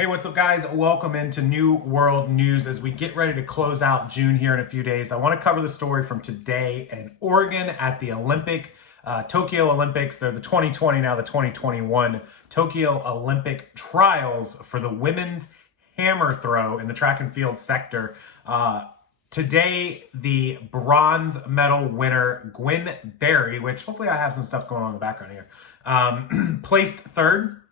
Hey, what's up, guys? Welcome into New World News. As we get ready to close out June here in a few days, I want to cover the story from today in Oregon at the Tokyo Olympics. They're the 2020, now the 2021 Tokyo Olympic trials for the women's hammer throw in the track and field sector. Today, the bronze medal winner, Gwen, which hopefully I have some stuff going on in the background here, placed third.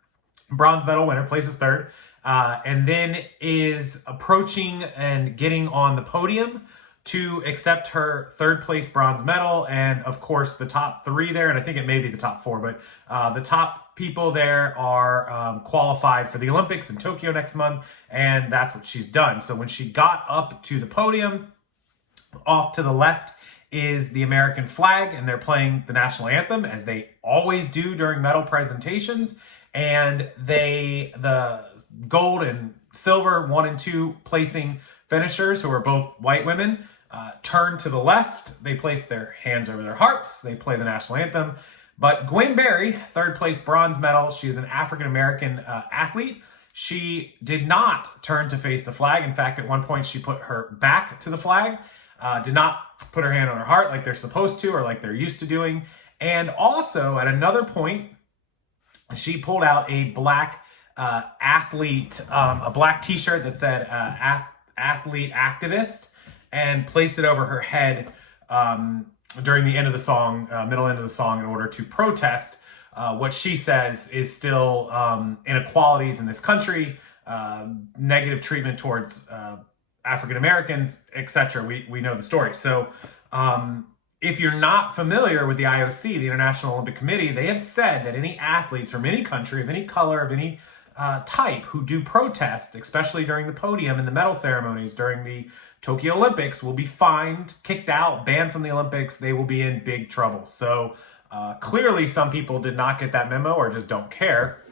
Bronze medal winner, places third. And then is approaching and getting on the podium to accept her third place bronze medal. And of course, the top three there, and I think it may be the top four, but the top people there are qualified for the Olympics in Tokyo next month. And that's what she's done. So when she got up to the podium, off to the left is the American flag, and they're playing the national anthem as they always do during medal presentations. And the gold and silver 1 and 2 placing finishers, who are both white women, turn to the left. They place their hands over their hearts. They play the national anthem. But Gwen, third place bronze medal. She's an African-American athlete. She did not turn to face the flag. In fact, at one point, she put her back to the flag, did not put her hand on her heart like they're supposed to or like they're used to doing. And also, at another point, she pulled out a black a black t-shirt that said athlete activist, and placed it over her head during the end of the song, middle end of the song, in order to protest what she says is still inequalities in this country, negative treatment towards African Americans, etc. We know the story. So if you're not familiar with the IOC, the International Olympic Committee, they have said that any athletes from any country, of any color, of any type, who do protest, especially during the podium and the medal ceremonies during the Tokyo Olympics, will be fined, kicked out, banned from the Olympics. They will be in big trouble. So clearly some people did not get that memo or just don't care.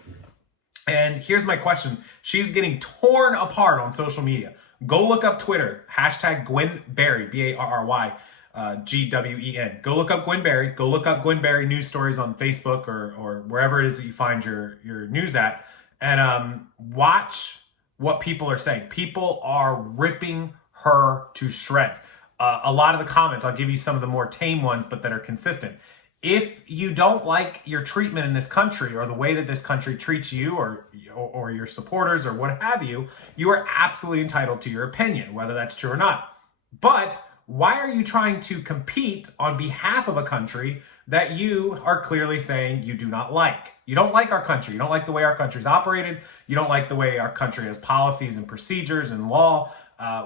And here's my question. She's getting torn apart on social media. Go look up Twitter, hashtag Gwen Berry, B-A-R-R-Y. Gwen. Go look up Gwen Berry. Go look up Gwen Berry news stories on Facebook or wherever it is that you find your news at, and watch what people are saying. People are ripping her to shreds. A lot of the comments, I'll give you some of the more tame ones, but that are consistent. If you don't like your treatment in this country or the way that this country treats you or your supporters or what have you, you are absolutely entitled to your opinion, whether that's true or not. But why are you trying to compete on behalf of a country that you are clearly saying you do not like? You don't like our country. You don't like the way our country's operated. You don't like the way our country has policies and procedures and law.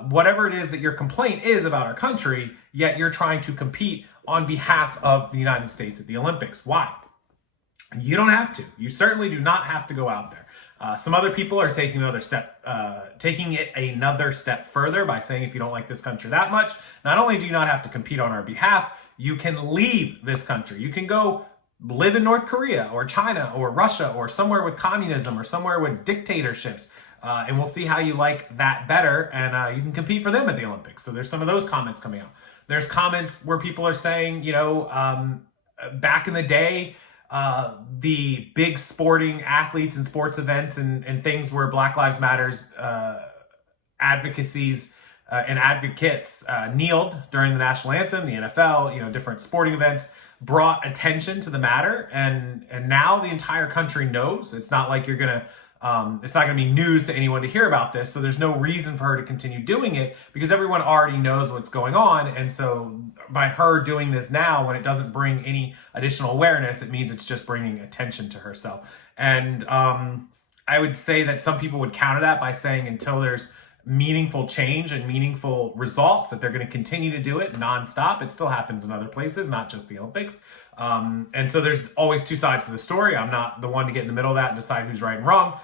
Whatever it is that your complaint is about our country, yet you're trying to compete on behalf of the United States at the Olympics. Why? You don't have to. You certainly do not have to go out there. Some other people are taking it another step further by saying, if you don't like this country that much, not only do you not have to compete on our behalf, you can leave this country. You can go live in North Korea or China or Russia or somewhere with communism or somewhere with dictatorships. And we'll see how you like that better. And you can compete for them at the Olympics. So there's some of those comments coming out. There's comments where people are saying, back in the day, the big sporting athletes and sports events and things where Black Lives Matters advocacies and advocates kneeled during the national anthem, the NFL, different sporting events brought attention to the matter. And now the entire country knows. It's not like it's not going to be news to anyone to hear about this. So there's no reason for her to continue doing it because everyone already knows what's going on. And so by her doing this now, when it doesn't bring any additional awareness, it means it's just bringing attention to herself. And I would say that some people would counter that by saying until there's meaningful change and meaningful results, that they're going to continue to do it nonstop. It still happens in other places, not just the Olympics. And so there's always two sides to the story. I'm not the one to get in the middle of that and decide who's right and wrong.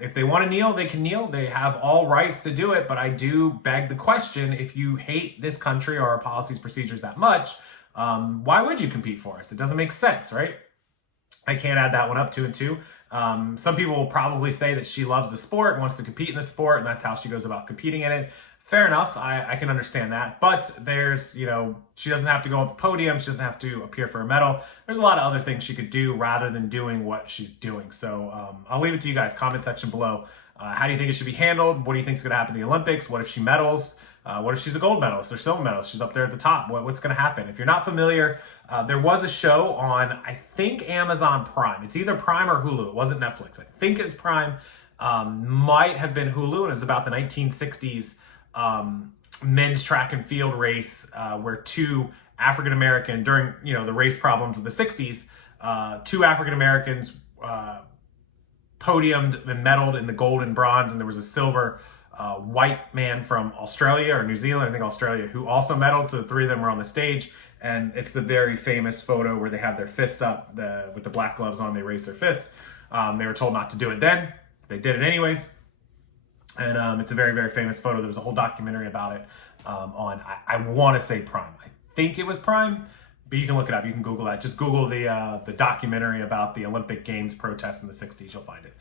If they want to kneel, they can kneel. They have all rights to do it. But I do beg the question, if you hate this country or our policies, procedures that much, why would you compete for us? It doesn't make sense, right? I can't add that one up 2 and 2. Some people will probably say that she loves the sport and wants to compete in the sport, and that's how she goes about competing in it. Fair enough. I can understand that. But there's, you know, she doesn't have to go up the podium. She doesn't have to appear for a medal. There's a lot of other things she could do rather than doing what she's doing. So I'll leave it to you guys. Comment section below. How do you think it should be handled? What do you think is going to happen in the Olympics? What if she medals? What if she's a gold medalist or silver medalist? She's up there at the top. What's going to happen? If you're not familiar, there was a show on, I think, Amazon Prime. It's either Prime or Hulu. It wasn't Netflix. I think it's Prime. Might have been Hulu. And it was about the 1960s men's track and field race where two African American, during, you know, the race problems of the 60s, two African Americans podiumed and medaled in the gold and bronze, and there was a silver white man from Australia or New Zealand, I think Australia, who also medaled. So the three of them were on the stage, and it's the very famous photo where they have their fists up, with the black gloves on, they raise their fists. They were told not to do it then. They did it anyways. And it's a very, very famous photo. There was a whole documentary about it on, I want to say Prime. I think it was Prime, but you can look it up. You can Google that. Just Google the documentary about the Olympic Games protests in the 60s. You'll find it.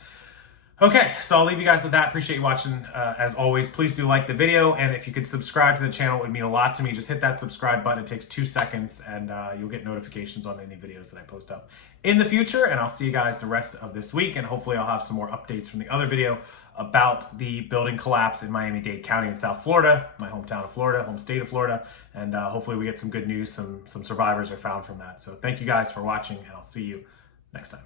Okay, so I'll leave you guys with that. Appreciate you watching. As always, please do like the video. And if you could subscribe to the channel, it would mean a lot to me. Just hit that subscribe button. It takes 2 seconds, and you'll get notifications on any videos that I post up in the future. And I'll see you guys the rest of this week. And hopefully I'll have some more updates from the other video about the building collapse in Miami-Dade County in South Florida, my hometown of Florida, home state of Florida. And hopefully we get some good news. Some survivors are found from that. So thank you guys for watching, and I'll see you next time.